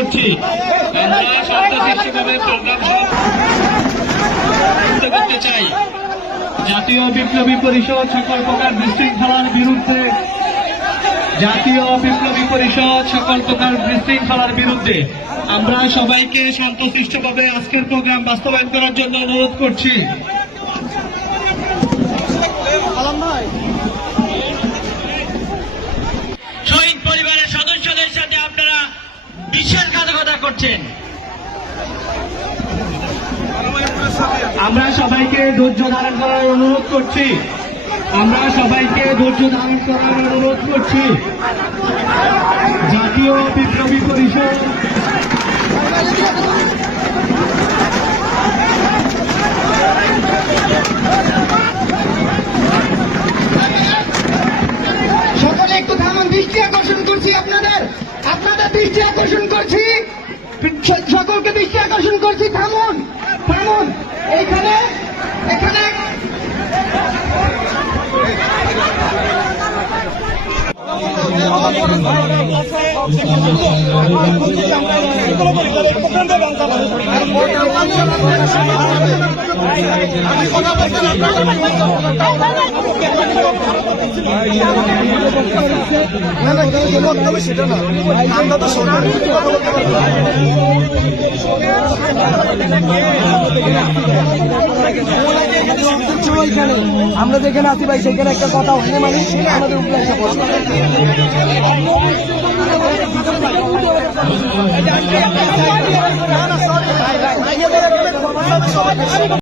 করছি আমরা শান্তশিষ্টভাবে প্রোগ্রাম করতে চাই। জাতীয় বিপ্লবী পরিষদ সকল প্রকার বিশৃঙ্খলার বিরুদ্ধে, জাতীয় বিপ্লবী পরিষদ সকল প্রকার বিশৃঙ্খলার বিরুদ্ধে আমরা সবাইকে শান্তশিষ্টভাবে আজকের প্রোগ্রাম বাস্তবায়ন করার জন্য অনুরোধ করছি। শহীদ পরিবারের সদস্যদের সাথে আপনারা বিশ্বাসঘাতকতা করছেন। আমরা সবাইকে ধৈর্য ধারণ করার অনুরোধ করছি। আমরা সবাইকে ধৈর্য ধারণ করার অনুরোধ করছি। জাতীয় বিপ্লবী পরিষদ সকলে একটু থামান, দৃষ্টি আকর্ষণ করছি আপনাদের দৃষ্টি আকর্ষণ করছি, সকলকে দৃষ্টি আকর্ষণ করছি। থামুন থামুন, এখানে এখানে সেটা না, আমরা তো আমরা যেখানে আছি ভাই সেখানে একটা কথা হলে মানে আমাদের উপরে একটা